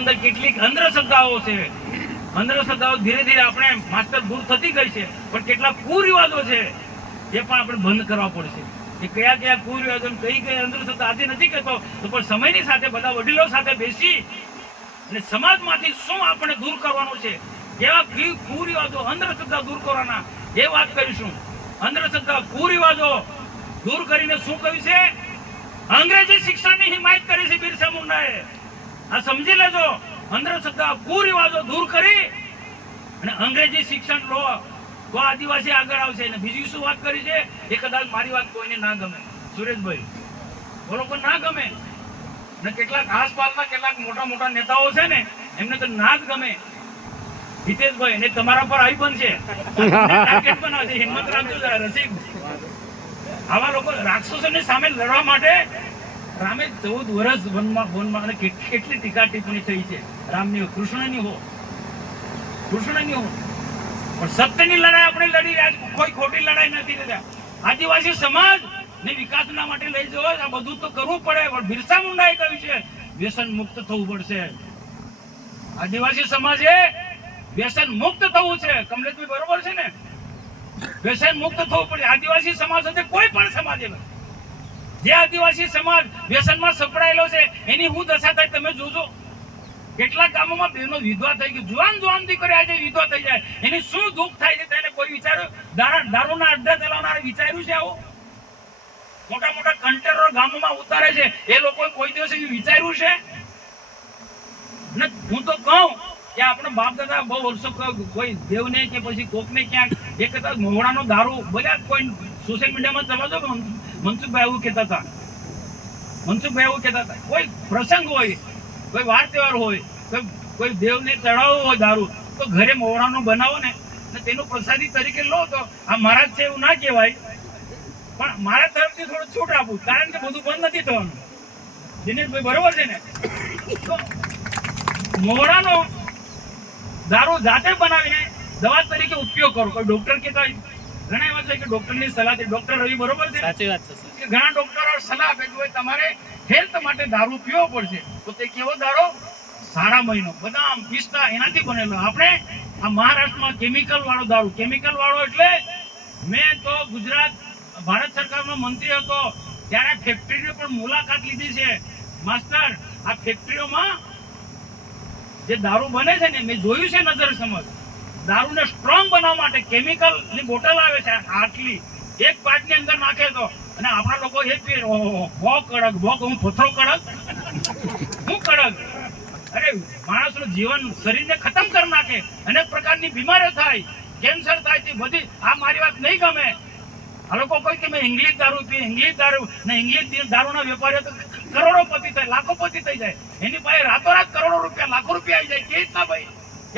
અંદર કેટલીક અંધશ્રદ્ધાઓ છે. અંધશ્રદ્ધાઓ ધીરે ધીરે આપણે માસ્ટર દૂર થતી ગઈ છે, પણ કેટલાક કુરિવાજો છે એ પણ આપણે બંધ કરવા પડશે. એ કયા કયા કુરિવાજો કઈ અંધશ્રદ્ધા આજે નથી કહેતો, તો પણ સમયની સાથે બધા વડીલો સાથે બેસી અને સમાજમાંથી શું આપણે દૂર કરવાનું છે, કેવા કુરિવાજો અંધશ્રદ્ધા દૂર કરવાના એ વાત કરીશું. અંધશ્રદ્ધા કુરિવાજો દૂર કરીને શું કહ્યું છે? અંગ્રેજી શિક્ષણની હિમાયત કરી છે બિરસા મુંડાએ. આ સમજી લેજો. અંધશ્રદ્ધા કુરિવાજો દૂર કરી અને અંગ્રેજી શિક્ષણ લો તો આદિવાસી આગળ આવશે. અને બીજી શું વાત કરી છે એ કદાચ મારી વાત કોઈને ના ગમે, સુરેશભાઈ બોલો, કોઈ ના ગમે ને કેટલાક આસપાસના કેટલાક મોટા મોટા નેતાઓ છે ને એમને તો ના જ ગમે. હિતેશભાઈ ને તમારા પર આવી બનશે, ટાર્ગેટ બનાવશે. હિંમત રાખજો રસિક. આવા લોકો રાક્ષસોની સામે લડવા માટે રામે 14 વર્ષ વનમાં અને કેટલી ટીકા ટિપ્પણી થઈ છે રામની, કૃષ્ણની હો, પણ સત્યની લડાઈ આપણે લડી રહ્યા, કોઈ ખોટી લડાઈ નથી લડ્યા. આદિવાસી સમાજ ને વિકાસના માટે લઈ જવો આ બધું તો કરવું પડે, પણ બિરસા મુંડાએ કહ્યું છે વ્યસન મુક્ત થવું પડશે. આદિવાસી સમાજે વ્યસન મુક્ત થવું છે. કમલેશભાઈ બરોબર છે ને? વ્યસન મુક્ત થવું પડે. આદિવાસી સમાજ સાથે કોઈ પણ સમાજ જે આદિવાસી સમાજ વ્યસનમાં સપડાયેલો છે એની હું દશા થાય તમે જોજો. કેટલાક ગામોમાં બહેનો વિધવા થઈ ગઈ, જુવાન દીકરી આજે વિધવા થઈ જાય, એની શું દુઃખ થાય છે તેને કોઈ વિચાર્યું? દારૂના અડ્ડા ચલાવનારે વિચાર્યું છે આવું? મોટા મોટા કન્ટેનરો ગામોમાં ઉતારે છે, એ લોકો કોઈ દિવસ વિચાર્યું છે? હું તો કહું કે આપણે બાપ દાદા બહુ વર્ષો કોઈ દેવને કે પછી કોકને ક્યાંક એ કદાચ મહુડાનો દારૂ બોલ્યા, કોઈ સોશિયલ મીડિયામાં ચલાવજો. મનસુખભાઈ એવું કહેતા હતા, કોઈ પ્રસંગ હોય, કોઈ વાર તહેવાર હોય, કોઈ દેવને ચડાવવો હોય દારૂ, તો ઘરે મહુડાનો બનાવો ને તેનું પ્રસાદી તરીકે લો. તો આ મહારાજ છે એવું ના કહેવાય, પણ મારા તરફથી થોડું છૂટ આપું, કારણ કે બધું બંધ નથી થવાનું. દિનેશભાઈ બરોબર છે ને? તો મહુડાનો દારૂ જાતે બનાવીને દવા તરીકે ઉપયોગ કરો. કોઈ ડોક્ટર કહેતા ઘણા એવા છે કે ડોક્ટરની સલાહથી, ડોક્ટર રવિ બરોબર છે, સાચી વાત છે, ઘણા ડોક્ટરો સલાહ આપે કે તમારે હેલ્થ માટે દારૂ પીવો પડશે. તો તે કેવો દારૂ? સારા મહિનો, બદામ, પિસ્તા એનાથી બનેલો. આપણે આ મહારાષ્ટ્રમાં કેમિકલ વાળો દારૂ, કેમિકલ વાળો એટલે મેં તો ગુજરાત ભારત સરકારનો મંત્રી હતો ત્યારે ફેક્ટરીની પણ મુલાકાત લીધી છે. માસ્ટર, આ ફેક્ટરીઓમાં જે દારૂ બને છે ને મેં જોયું છે નજર સમજ. દારૂને સ્ટ્રોંગ બનાવવા માટે કેમિકલ ની બોટલ આવે છે આટલી, એક પાટની અંદર નાખે તો, અને આપણા લોકો એ પીએ, બહુ કડક, બહુ હું પથરો કડક, હું કડક. અરે માણસનું જીવન, શરીરને ખતમ કરી નાખે, અનેક પ્રકારની બીમારીઓ થાય, કેન્સર થાય છે બધી. આ મારી વાત નહીં ગમે. આ લોકો કોઈ કે મેં ઇંગ્લિશ દારૂ પીએ, ઇંગ્લિશ દારૂ ને ઇંગ્લિશ દારૂના વેપારીઓ તો કરોડોપતિ થાય, લાખોપતિ થઈ જાય. એની પાસે રાતોરાત કરોડો રૂપિયા, લાખો રૂપિયા આવી જાય. કે રીતના ભાઈ?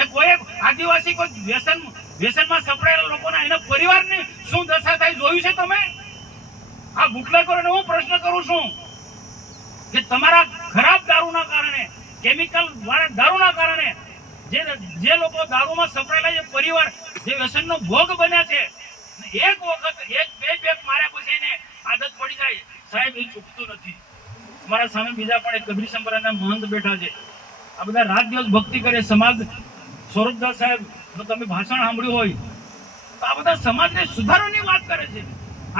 એ કોઈ આદિવાસી કોઈ વ્યસનમાં સપડાયેલા લોકોના એના પરિવારની શું દશા થાય જોયું છે તમે? આ બુટલેખોરોને હું પ્રશ્ન કરું છું કે તમારા ખરાબ દારૂના કારણે, કેમિકલ વાળા દારૂના કારણે જે લોકો દારૂમાં સપડાયેલા, જે પરિવાર જે વ્યસનનો ભોગ બન્યા છે, એક વખત એક બે પેક માર્યા પછી એને આદત પડી જાય, સાહેબ એ ચૂકતું નથી. અમારા સામે બીજા પણ એક કબીર સંપ્રદાયના મહંત બેઠા છે. આ બધા રાત દિવસ ભક્તિ કરે. સમાજ સ્વરૂપદાસ સાહેબ તો તમે ભાષણ સાંભળ્યું હોય તો આ બધા સમાજને સુધારવાની વાત કરે છે.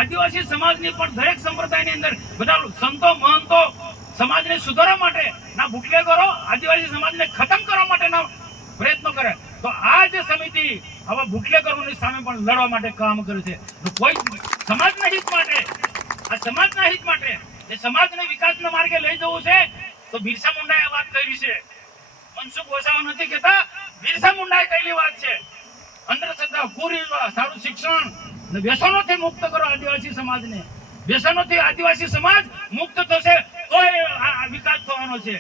આદિવાસી સમાજની પણ દરેક સંપ્રદાયની અંદર બધા સંતો મહંતો સમાજને સુધારવા માટે ના બુટલેગરો આદિવાસી સમાજને ખતમ કરવા માટેના પ્રયત્નો કરે. તો આ જે સમિતિ આવા બુટલેગરોની સામે પણ લડવા માટે કામ કરે છે. કોઈ સમાજના હિત માટે, આ સમાજના હિત માટે, જે સમાજને વિકાસના માર્ગે લઈ જવું છે, તો બિરસા મુંડાએ વાત કરી છે. મનસુખ વસાવા નથી કહેતા, બિરસા મુંડાએ કહેલી વાત છે. અંધશ્રદ્ધા, કુરિવાજ, સારું શિક્ષણ ને વ્યસનોથી મુક્ત કરો આદિવાસી સમાજને. વ્યસનોથી આદિવાસી સમાજ મુક્ત થશે તો વિકાસ થવાનો છે.